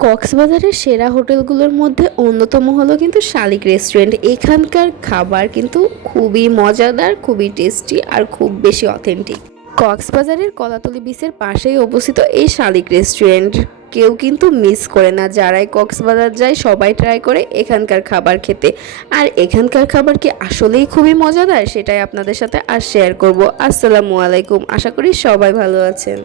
কক্সবাজারের সেরা হোটেলগুলোর মধ্যে অন্যতম হলো কিন্তু শালিক রেস্টুরেন্ট। এখানকার খাবার কিন্তু খুবই মজাদার, খুবই টেস্টি আর খুব বেশি অথেন্টিক। কক্সবাজারের কলাতলি বিচের পাশেই অবস্থিত এই শালিক রেস্টুরেন্ট। কেউ কিন্তু মিস করে না। যারাই কক্সবাজার যায়, সবাই ট্রাই করে এখানকার খাবার খেতে। আর এখানকার খাবার কি আসলেই খুবই মজাদার? সেটাই আপনাদের সাথে আর শেয়ার করব। আসসালামু আলাইকুম। আশা করি সবাই ভালো আছেন।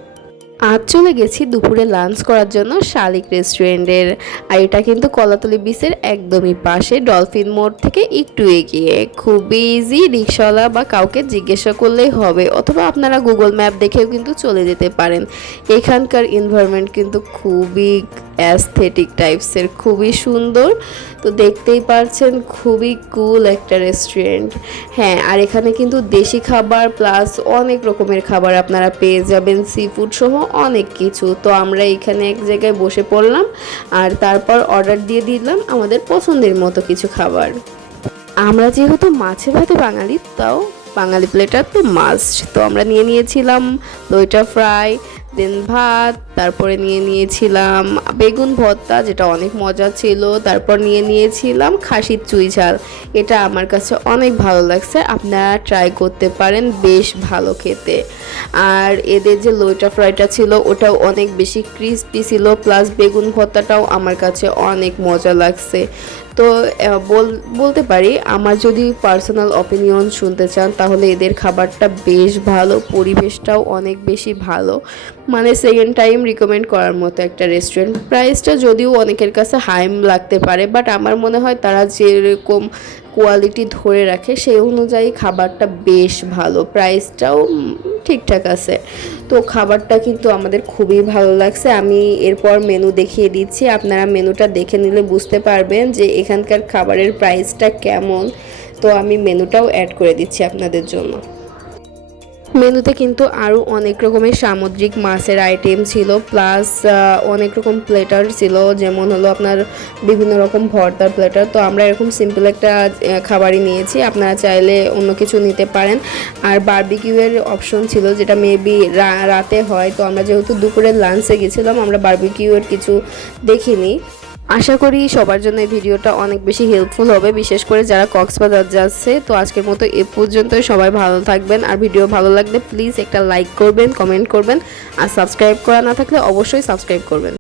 আজ চলে গেছি দুপুরে লাঞ্চ করার জন্য শালিক রেস্টুরেন্টের আর এটা কিন্তু কলাতলি বিচের একদমই পাশে ডলফিন মোড় থেকে একটু এগিয়ে। খুবই ইজি রিক্সাওয়ালা বা কাউকে জিজ্ঞাসা করলেই হবে, অথবা আপনারা গুগল ম্যাপ দেখেও কিন্তু চলে যেতে পারেন। এখানকার এনভায়রনমেন্ট কিন্তু খুবই অ্যাস্থেটিক টাইপসের খুবই সুন্দর। তো দেখতেই পারছেন, খুবই কুল একটা রেস্টুরেন্ট হ্যাঁ আর এখানে কিন্তু দেশি খাবার প্লাস অনেক রকমের খাবার আপনারা পেয়ে যাবেন সি ফুড সহ অনেক কিছু। তো আমরা এখানে এক জায়গায় বসে পড়লাম আর তারপর অর্ডার দিয়ে দিলাম আমাদের পছন্দের মতো কিছু খাবার। আমরা যেহেতু মাছে ভাতে বাঙালি, তাও বাঙালি প্লেটার তো মাস্ট তো আমরা নিয়ে নিয়েছিলাম লইটা ফ্রাই দেন ভাত, তারপরে নিয়ে নিয়েছিলাম বেগুন ভর্তা, যেটা অনেক মজা ছিল। তারপর নিয়ে নিয়েছিলাম খাসির চুই ঝাল। এটা আমার কাছে অনেক ভালো লাগছে। আপনারা ট্রাই করতে পারেন, বেশ ভালো খেতে। আর এদের যে লোটা ফ্রাইটা ছিল, ওটাও অনেক বেশি ক্রিস্পি ছিল প্লাস বেগুন ভর্তাটাও আমার কাছে অনেক মজা লাগছে। তো বল- বলতে পারি, আমার যদি পার্সোনাল অপিনিয়ন শুনতে চান, তাহলে এদের খাবারটা বেশ ভালো, পরিবেশটাও অনেক বেশি ভালো। মানে সেকেন্ড টাইম রিকমেন্ড করার মতো একটা রেস্টুরেন্ট প্রাইসটা যদিও অনেকের কাছে হাইম লাগতে পারে বাট আমার মনে হয় তারা যেরকম কোয়ালিটি ধরে রাখে, সেই অনুযায়ী খাবারটা বেশ ভালো। প্রাইসটাও ঠিকঠাক আছে। তো খাবারটা কিন্তু আমাদের খুবই ভালো লাগছে। আমি এরপর মেনু দেখিয়ে দিচ্ছি। আপনারা মেনুটা দেখে নিলে বুঝতে পারবেন যে এখানকার খাবারের প্রাইসটা কেমন। তো আমি মেনুটাও অ্যাড করে দিচ্ছি আপনাদের জন্য। মেনুতে কিন্তু আরও অনেক রকমের সামুদ্রিক মাছের আইটেম ছিল প্লাস অনেক রকম প্লেটার ছিল, যেমন হলো আপনার বিভিন্ন রকম ভর্তার প্লেটার তো আমরা এরকম সিম্পল একটা খাবারই নিয়েছি, আপনারা চাইলে অন্য কিছু নিতে পারেন। আর বারবিকিউয়ের অপশন ছিল, যেটা মেবি রাতে হয়। তো আমরা যেহেতু দুপুরের লাঞ্চে গেছিলাম, আমরা বারবিকিউয়ের কিছু দেখিনি। আশা করি সবার জন্য এই ভিডিওটা অনেক বেশি হেল্পফুল হবে, বিশেষ করে যারা কক্সবাজার যাচ্ছে। তো আজকের মতো এ পর্যন্তই, সবাই ভালো থাকবেন। আর ভিডিও ভালো লাগলে প্লিজ একটা লাইক করবেন কমেন্ট করবেন। আর সাবস্ক্রাইব করা না থাকলে অবশ্যই সাবস্ক্রাইব করবেন।